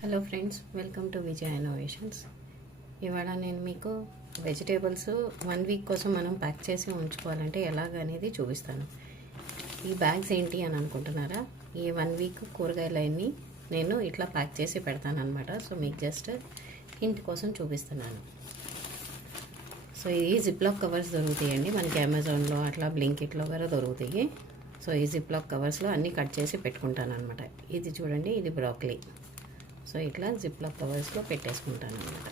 Hello friends, welcome to Vijaya innovations. ఇవాళ నేను మీకు వెజిటేబుల్స్ 1 వీక్ కోసం మనం ప్యాక్ చేసి ఉంచుకోవాలంటే ఎలాగనేది చూపిస్తాను. ఈ బ్యాగ్స్ ఏంటి అని అనుకుంటున్నారా? ఈ 1 వీక్ కూరగాయలన్నీ నేను ఇట్లా ప్యాక్ చేసి పెడతాను అనమాట. సో మీకు జస్ట్ హింట్ కోసం చూపిస్తున్నాను. సో ఈ జిప్లాక్ కవర్స్ దొరుకుతాయండి మనకి అమెజాన్లో, అట్లా బ్లింకిట్లో కూడా దొరుకుతాయి. సో ఈ జిప్లాక్ కవర్స్లో అన్నీ కట్ చేసి పెట్టుకుంటాను అనమాట. ఇది చూడండి, ఇది బ్రాకలీ. సో ఇట్లా జిప్లాక్ కవర్స్లో పెట్టేసుకుంటాను అనమాట.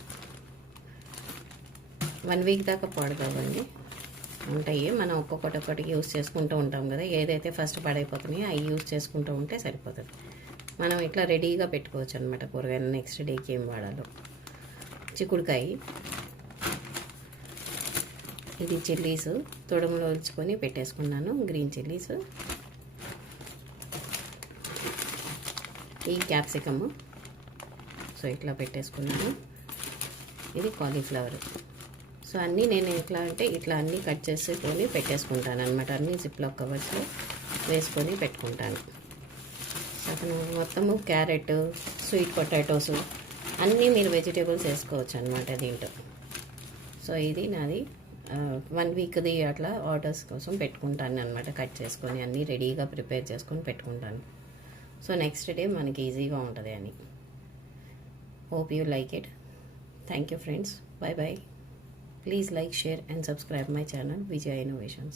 1 వీక్ దాకా పాడుకోవండి ఉంటాయి. మనం ఒక్కొక్కటి యూస్ చేసుకుంటూ ఉంటాం కదా, ఏదైతే ఫస్ట్ పాడైపోతున్నాయో అవి యూస్ చేసుకుంటూ ఉంటే సరిపోతుంది. మనం ఇట్లా రెడీగా పెట్టుకోవచ్చు అనమాట కూరగాయలు నెక్స్ట్ డేకి ఏం వాడాలో. చిక్కుడుకాయ, ఇది చిల్లీస్ తొడుములో ఉంచుకొని పెట్టేసుకున్నాను, గ్రీన్ చిల్లీస్. ఈ క్యాప్సికమ్ సో ఇట్లా పెట్టేసుకున్నాను. ఇది కాలీఫ్లవర్. సో అన్నీ నేను ఎట్లా అంటే ఇట్లా అన్నీ కట్ చేసుకొని పెట్టేసుకుంటాను అనమాట. అన్నీ జిప్లాక్ కవర్స్లో వేసుకొని పెట్టుకుంటాను. సో అతను మొత్తము క్యారెట్, స్వీట్ పొటాటోస్ అన్నీ మీరు వెజిటేబుల్స్ వేసుకోవచ్చు అనమాట దీంట్లో. సో ఇది నాది 1 వీక్ది అట్లా ఆర్డర్స్ కోసం పెట్టుకుంటాను అనమాట. కట్ చేసుకొని అన్నీ రెడీగా ప్రిపేర్ చేసుకొని పెట్టుకుంటాను. సో నెక్స్ట్ డే మనకి ఈజీగా ఉంటుంది అని. Hope you like it. Thank you friends. Bye bye. Please like, share and subscribe my channel Vijaya Innovations.